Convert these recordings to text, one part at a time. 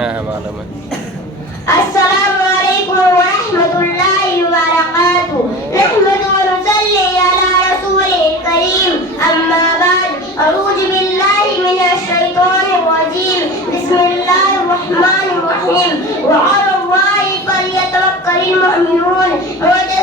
ہاں معلوم ہے. السلام علیکم ورحمۃ اللہ وبرکاتہ. نحمد ونصلی علی رسول الکریم. اما بعد اعوذ باللہ من الشیطان الرجیم. بسم اللہ الرحمن الرحیم. وعلی اللہ فلیتوکل المؤمنون.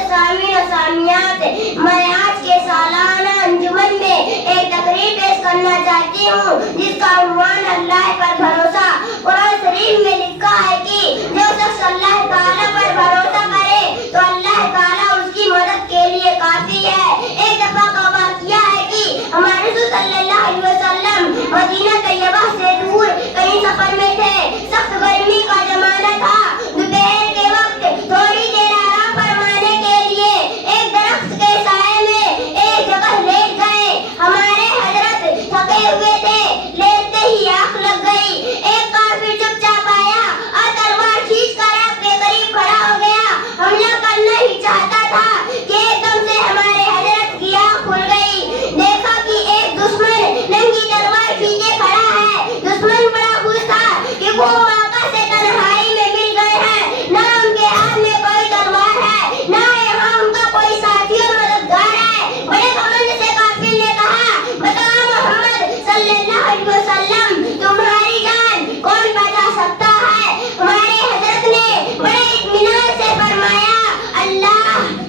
سامعین و سامعات، میں آج کے سالانہ انجمن میں ایک تقریر پیش کرنا چاہتی ہوں جس کا عنوان اللہ پر بھروسہ. قرآن شریف میں لکھا ہے کہ جو شخص اللہ تعالیٰ پر بھروسہ کرے تو اللہ تعالیٰ اس کی مدد کے لیے کافی ہے. ایک دفعہ کا واقعہ ہے کہ ہمارے رسول صلی اللہ علیہ وسلم مدینہ طیبہ سے دور کہیں سفر میں تھے. سخت گرمی کا زمانہ تھا. دوپہر کے وقت تھوڑی دیر آرام فرمانے کے لیے ایک درخت کے سائے میں ایک جگہ لیٹ گئے. ہمارے حضرت تھکے ہوئے تھے. لیٹتے ہی آنکھ لگ گئی. ایک کافر چپ چاپ آیا اور تلوار کھینچ کر آنکھ کے قریب کھڑا ہو گیا. حملہ کرنا ہی چاہتا تھا کہ ایک دم سے ہمارے حضرت کی آنکھ کھل گئی. دیکھا کہ ایک دشمن ننگی تلوار کھینچے کھڑا ہے. دشمن بڑا خوش تھا کہ وہ آقا سے تنہائی میں مل گئے ہیں. نہ ان کے ہاتھ میں کوئی تلوار ہے، نہ یہاں ان کا کوئی ساتھی اور مددگار ہے. بڑے گھمنڈ سے کافر نے کہا، بتاؤ محمد صلی اللہ علیہ وسلم، تمہاری جان کون بچا سکتا ہے؟ ہمارے حضرت نے بڑے اطمینان سے فرمایا، اللہ.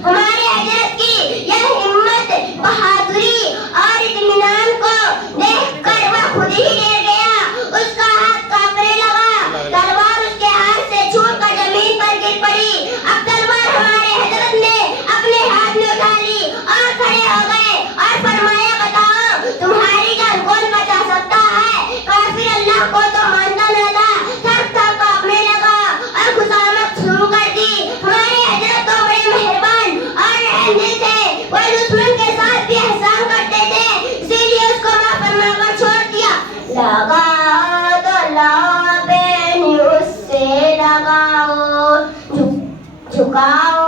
ہمارے حضرت کی یہ ہمت، بہادری اور اطمینان کو دیکھ کر وہ خود ہی ڈر گیا. اس کا ہاتھ کانپنے لگا. تلوار اس کے ہاتھ سے چھوٹ کر زمین پر گر پڑی. اب تلوار ہمارے حضرت نے اپنے ہاتھ میں اٹھا لی اور کھڑے ہو گئے اور فرمایا، بتاؤ تمہاری جان کون بچا سکتا ہے؟ کافر اللہ کو تو مانتا نہ تھا. تھک تھک کانپنے لگا اور خصامت شروع کر دی. ہمارے حضرت تو بڑے مہربان اور رحم دل تھے. وہ دشمن کے ساتھ بھی احسان کرتے تھے، اسی لیے اس کو معاف فرما کر چھوڑ دیا. لگاؤ تو لابین اس سے لگاؤ، جھکاؤ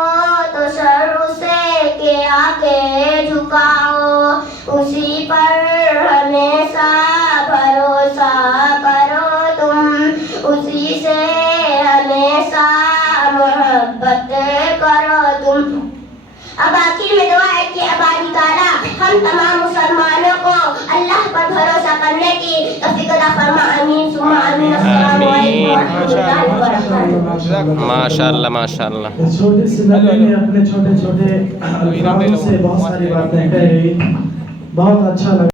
تو سر اسے کے آگے جھکاؤ. اسی پر ہمیشہ بھروسہ کرو تم، اسی سے ہمیشہ محبت کرو تم. اب آخر میں دعا ہے کہ باری تعالیٰ ہم تمام مسلمانوں کو اللہ پر بھروسہ کرنے کی توفیق عطا فرما. آمین ثم آمین. السلام علیکم ورحمۃ اللہ وبرکاتہ. ماشاء اللہ ماشاء اللہ. چھوٹے سے لڑکے نے اپنے چھوٹے چھوٹے الفاظوں سے بہت ساری باتیں کہی. بہت اچھا لگا.